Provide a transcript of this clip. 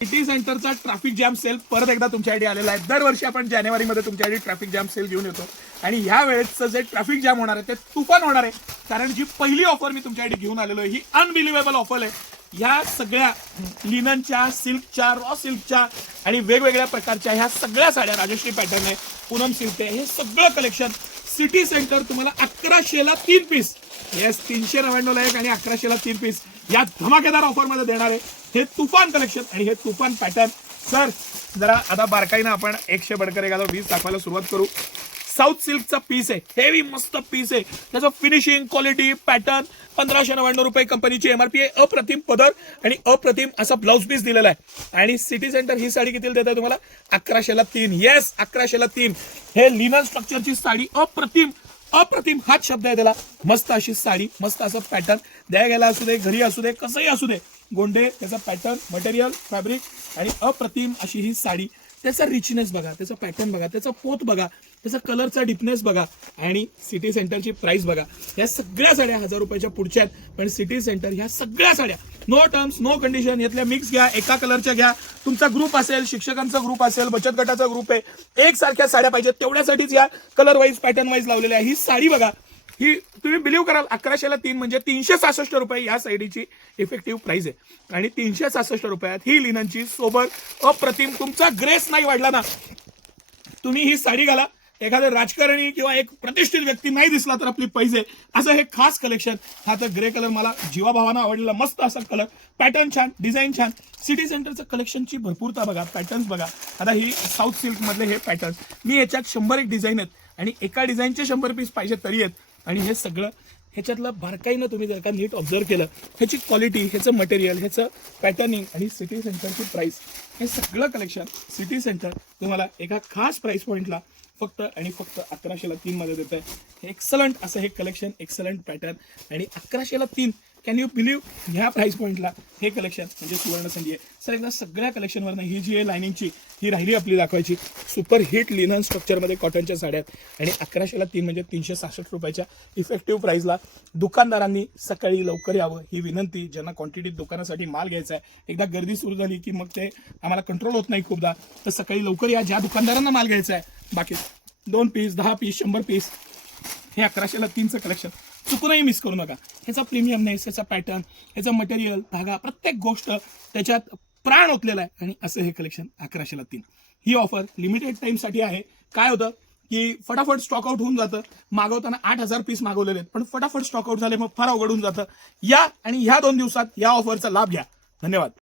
City सेंटरचा traffic jam sale परत एकदा तुमच्यासाठी आलेला आहे। दरवर्षी आपण जानेवारीमध्ये तुमच्यासाठी ट्रॅफिक जॅम सेल घेऊन येतो आणि ह्या वेळेसचं जे ट्रॅफिक जॅम होणार आहे ते तुफान होणार आहे, कारण जी पहिली ऑफर मी तुमच्यासाठी घेऊन आलेलो आहे ही अनबिलिव्हेबल ऑफर आहे। ह्या सगळ्या लिननच्या, सिल्कच्या, रॉ सिल्कच्या आणि वेगवेगळ्या प्रकारच्या ह्या सगळ्या साड्या, राजश्री पॅटर्न आहे, पूनम सिल्क आहे, हे सगळं कलेक्शन सिटी सेंटर तुम्हाला 1100ला 3 पीस, येस 399ला एक आणि 1100ला 3 पीस या धमाकेदार ऑफर मध्ये देणार आहे। हे तुफान कलेक्शन आणि हे तुफान पॅटर्न। सर जरा आता बारकाईनं आपण 100 बडकर 20 दाखवायला सुरुवात करू। साऊथ सिल्कचा पीस आहे, हेवी मस्त पीस आहे, त्याचं फिनिशिंग, क्वालिटी, पॅटर्न 1599 रुपये कंपनीची एमआरपी आहे। अप्रतिम पदर आणि अप्रतिम असा ब्लाउज पीस दिलेला आहे आणि सिटी सेंटर ही साडी कितीला देत आहे तुम्हाला? 1100ला 3, येस 1100ला 3। हे लिनन स्ट्रक्चरची साडी अप्रतिम अप्रतिम हाच शब्द आहे त्याला। मस्त अशी साडी, मस्त असं पॅटर्न, द्या गेला असू दे, घरी असू दे, कसंही असू दे, गोंडे त्याचा पॅटर्न, मटेरियल, फॅब्रिक आणि अप्रतिम अशी ही साडी। त्याचा रिचनेस बघा, त्याचा पॅटर्न बघा, त्याचा पोत बघा, त्याचा कलरचा डिपनेस बघा आणि सिटी सेंटरची प्राइस बघा। या सगळ्या साड्या 1000 रुपयाच्या पुढच्या आहेत, पण सिटी सेंटर ह्या सगळ्या साड्या नो टर्म्स नो कंडिशन, यातल्या मिक्स घ्या, एका कलरच्या घ्या, तुमचा ग्रुप असेल, शिक्षकांचा ग्रुप असेल, बचत गटाचा ग्रुप आहे, एकसारख्या साड्या पाहिजेत तेवढ्यासाठीच या कलर वाईज, पॅटर्न वाईज लावलेल्या आहे। ही साडी बघा, ही तुम्ही बिलीव्ह कराल 1100ला 3 म्हणजे 366 रुपये या साडीची इफेक्टिव्ह प्राइस आहे आणि 366 रुपयात ही लिननची सोबत अप्रतिम, तुमचा ग्रेस नाही वाढला ना, तुम्ही ही साडी घाला, एखादा राजकारणी किंवा एक प्रतिष्ठित व्यक्ती नाही दिसला तर आपली पैसे, असं हे खास कलेक्शन। हा तर ग्रे कलर मला जीवाभावानं आवडलेला, मस्त असा कलर, पॅटर्न छान, डिझाईन छान। सिटी सेंटरचं कलेक्शनची भरपूरता बघा, पॅटर्न्स बघा। आता ही साऊथ सिल्क मधले हे पॅटर्न, मी याच्यात 100 डिझाईन आहेत आणि एका डिझाईनचे 100 पीस पाहिजे तरी आहेत आणि हे सगळं ह्याच्यातलं बारकाईनं तुम्ही जर का नीट ऑब्झर्व केलं, ह्याची क्वालिटी, ह्याचं मटेरियल, ह्याचं पॅटर्निंग आणि सिटी सेंटरची प्राइस, हे सगळं कलेक्शन सिटी सेंटर तुम्हाला एका खास प्राइस पॉईंटला फक्त आणि फक्त 1100ला 3 मध्ये देत आहे। एक्सलंट असं हे कलेक्शन, एक्सलंट पॅटर्न आणि 1100ला 3, कॅन यू बिलीव्ह? ह्या प्राइस पॉईंटला हे कलेक्शन म्हणजे सुवर्ण संधी आहे। सर एकदा सगळ्या कलेक्शनवरनं ही जी आहे लाइनिंगची, ही राहिली आपली दाखवायची। सुपर हिट लिनन स्ट्रक्चरमध्ये कॉटनच्या साड्या आहेत आणि 1100ला 3 म्हणजे 366 रुपयाच्या इफेक्टिव्ह प्राइसला। दुकानदारांनी सकाळी लवकर यावं ही विनंती, ज्यांना क्वांटिटीत दुकानासाठी माल घ्यायचा आहे। एकदा गर्दी सुरू झाली की मग ते आम्हाला कंट्रोल होत नाही खूपदा, तर सकाळी लवकर या, ज्या दुकानदारांना माल घ्यायचा आहे। बाकी 2 पीस, 10 पीस, 100 पीस, हे 1100ला 3चं कलेक्शन चुकूनही मिस करू नका। ह्याचा प्रीमियमनेस, ह्याचा पॅटर्न, ह्याचा मटेरियल, धागा, प्रत्येक गोष्ट त्याच्यात प्राण ओतलेला आहे आणि असं हे कलेक्शन 1100ला 3। ही ऑफर लिमिटेड टाइमसाठी आहे। काय होतं की फटाफट स्टॉक आउट होऊन जातं, मागवताना 8000 पीस मागवलेले आहेत पण फटाफट स्टॉक आउट झाले, मग फार अवघड होऊन जातं। या आणि ह्या 2 दिवसात या ऑफरचा लाभ घ्या। धन्यवाद।